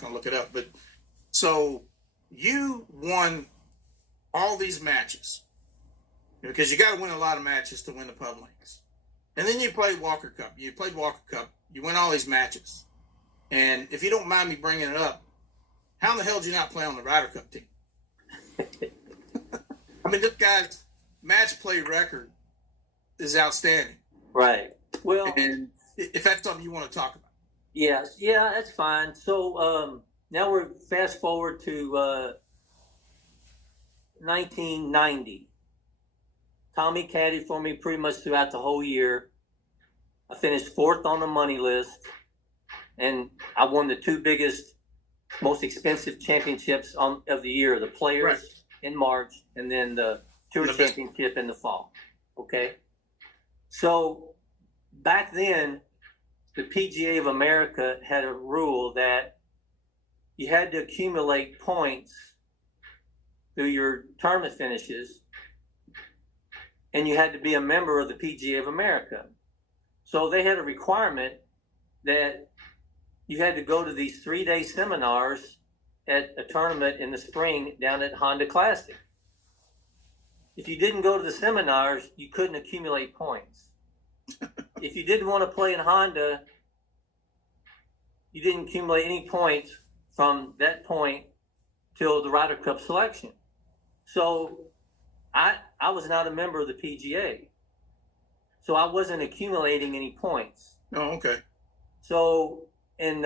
going to look it up. But so you won all these matches because you got to win a lot of matches to win the Pub Links. And then you played Walker Cup. You played Walker Cup. You win all these matches. And if you don't mind me bringing it up, how in the hell did you not play on the Ryder Cup team? I mean, this guy's match play record is outstanding. Right. Well, and if that's something you want to talk about. Yes. Yeah, that's fine. So now we're fast forward to 1990. Tommy caddied for me pretty much throughout the whole year. I finished 4th on the money list, and I won the 2 biggest, most expensive championships of the year, the Players in March and then the Tour Championship in the fall. Okay? So back then, the PGA of America had a rule that you had to accumulate points through your tournament finishes, and you had to be a member of the PGA of America. So they had a requirement that you had to go to these 3-day seminars at a tournament in the spring down at Honda Classic. If you didn't go to the seminars, you couldn't accumulate points. If you didn't want to play in Honda, you didn't accumulate any points from that point till the Ryder Cup selection. So I was not a member of the PGA. So I wasn't accumulating any points. Oh, okay. So at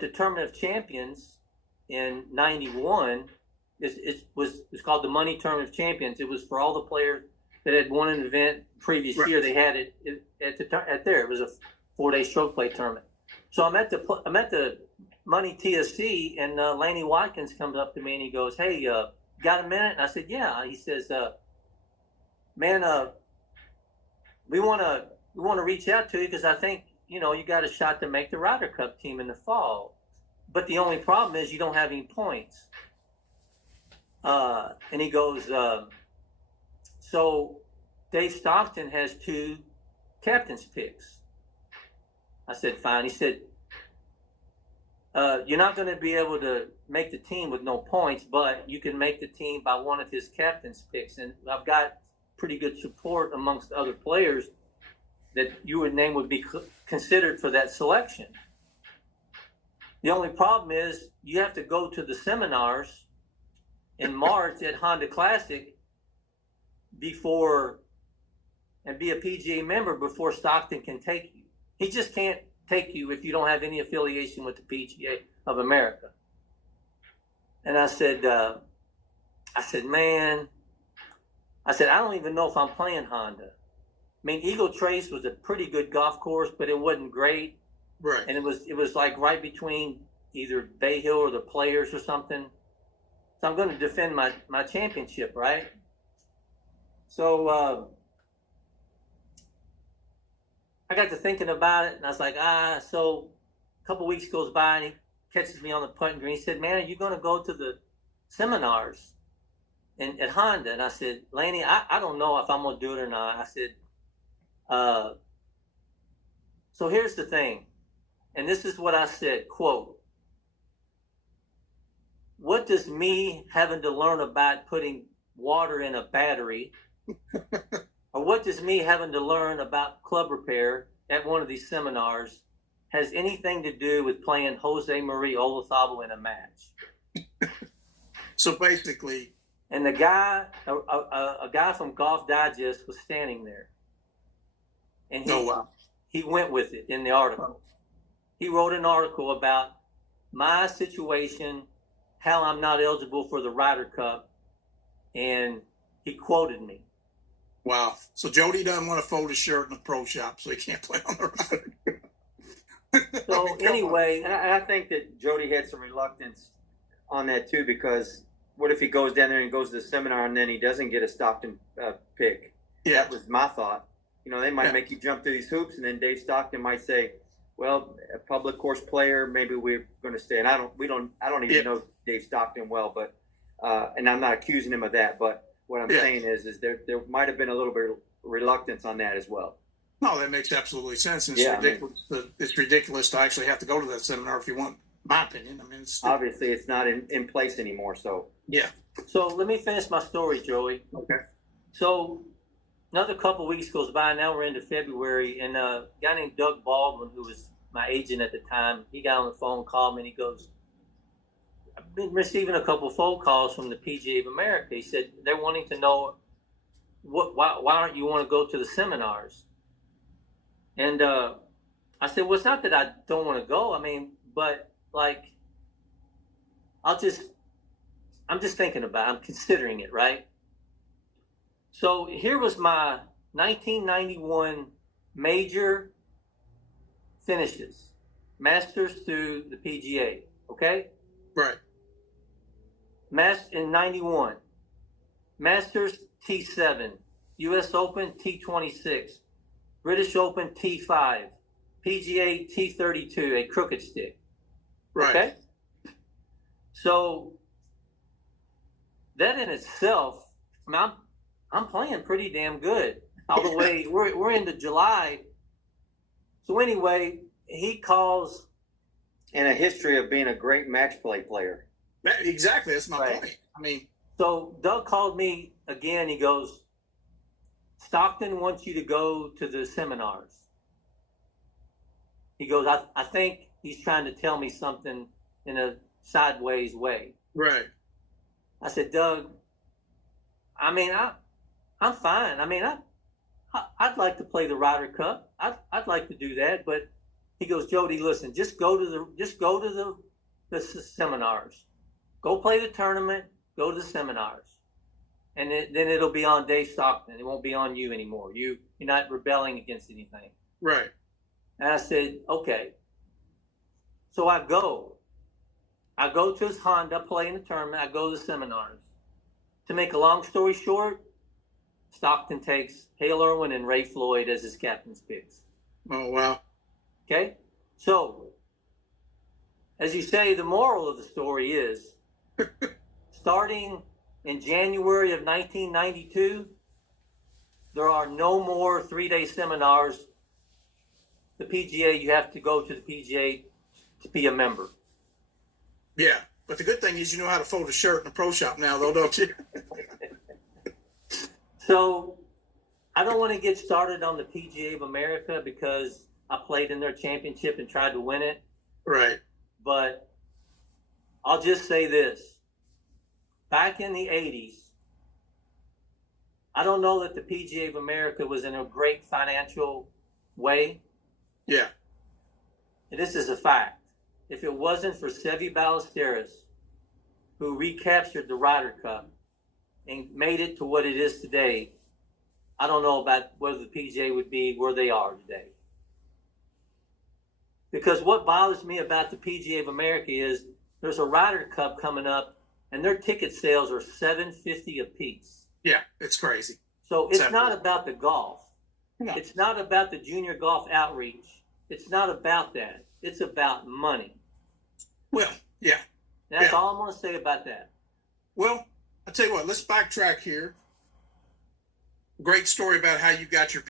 the Tournament of Champions in '91, it was called the Money Tournament of Champions. It was for all the players that had won an event previous year. They had it at there. It was a 4-day stroke play tournament. So I'm at the Money TSC, and Laney Watkins comes up to me and he goes, "Hey, got a minute?" And I said, "Yeah." He says, "Man, we want to reach out to you because I think you got a shot to make the Ryder Cup team in the fall, but the only problem is you don't have any points." And he goes, "So Dave Stockton has 2 captain's picks." I said, "Fine." He said, "You're not going to be able to make the team with no points, but you can make the team by one of his captain's picks. And I've got pretty good support amongst other players that your name would be considered for that selection. The only problem is you have to go to the seminars in March at Honda Classic and be a PGA member before Stockton can take you. He just can't take you if you don't have any affiliation with the PGA of America." And I said, "Man," I don't even know if I'm playing Honda. I mean, Eagle Trace was a pretty good golf course, but it wasn't great. Right. And it was like right between either Bay Hill or the Players or something. So I'm going to defend my championship, right? So I got to thinking about it, and I was like, So a couple weeks goes by, and he catches me on the putting green. He said, "Man, are you going to go to the seminars at Honda?" And I said, "Laney, I don't know if I'm going to do it or not." I said, "So here's the thing," and this is what I said, quote, "What does me having to learn about putting water in a battery or what does me having to learn about club repair at one of these seminars has anything to do with playing Jose Maria Olazabal in a match?" So basically, and the guy, a guy from Golf Digest was standing there, and he went with it in the article. He wrote an article about my situation, how I'm not eligible for the Ryder Cup, and he quoted me. Wow. So Jodie doesn't want to fold his shirt in the pro shop, so he can't play on the Ryder Cup. So anyway, I think that Jodie had some reluctance on that too, because what if he goes down there and goes to the seminar and then he doesn't get a Stockton pick? Yeah. That was my thought. They might make you jump through these hoops, and then Dave Stockton might say, "Well, a public course player, maybe we're going to stay." And I don't even know Dave Stockton well, but and I'm not accusing him of that. But what I'm saying is there might have been a little bit of reluctance on that as well. No, that makes absolutely sense. And it's ridiculous. It's ridiculous to actually have to go to that seminar if you want My opinion. I mean, it's stupid. Obviously, it's not in place anymore. So Yeah. So let me finish my story, Joey. Okay. So another couple weeks goes by. Now we're into February, and a guy named Doug Baldwin, who was my agent at the time, he got on the phone, called me, and he goes, I've been receiving a couple phone calls from the PGA of America. He said they're wanting to know why aren't you want to go to the seminars? And I said, well, it's not that I don't want to go. I mean, but like, I'm just thinking about it. I'm considering it, right? So here was my 1991 major finishes, Masters through the PGA, okay? Right. In 91, Masters T7, U.S. Open T26, British Open T5, PGA T32, a crooked stick. Right. Okay? So that in itself, I mean, I'm playing pretty damn good. All the way, we're into July. So anyway, he calls. and a history of being a great match play player. Exactly. That's my Right. point. I mean, So Doug called me again. He goes, Stockton wants you to go to the seminars. He goes, I think he's trying to tell me something in a sideways way. right. I said, Doug, I mean, I'm fine. I mean, I'd like to play the Ryder Cup. I'd like to do that. But he goes, Jodie, listen, just go to the seminars. Go play the tournament. Go to the seminars. And then it'll be on Dave Stockton. It won't be on you anymore. You're not rebelling against anything. Right. And I said, okay. So I go to his Honda, play in the tournament. I go to the seminars. To make a long story short, Stockton takes Hale Irwin and Ray Floyd as his captain's picks. Oh, wow. Okay? So, as you say, the moral of the story is starting in January of 1992, there are no more 3-day seminars. The PGA, you have to go to the PGA to be a member. Yeah. But the good thing is you know how to fold a shirt in a pro shop now, though, don't you? So I don't want to get started on the PGA of America because I played in their championship and tried to win it. Right. But I'll just say this. Back in the 80s, I don't know that the PGA of America was in a great financial way. Yeah. And this is a fact. If it wasn't for Seve Ballesteros, who recaptured the Ryder Cup and made it to what it is today, I don't know about whether the PGA would be where they are today. Because what bothers me about the PGA of America is there's a Ryder Cup coming up, and their ticket sales are $750 a piece. Yeah. It's crazy. So it's Exactly. not about the golf. No. It's not about the junior golf outreach. It's not about that. It's about money. Well, yeah. That's Yeah. all I'm going to say about that. Well, I'll tell you what, let's backtrack here. Great story about how you got your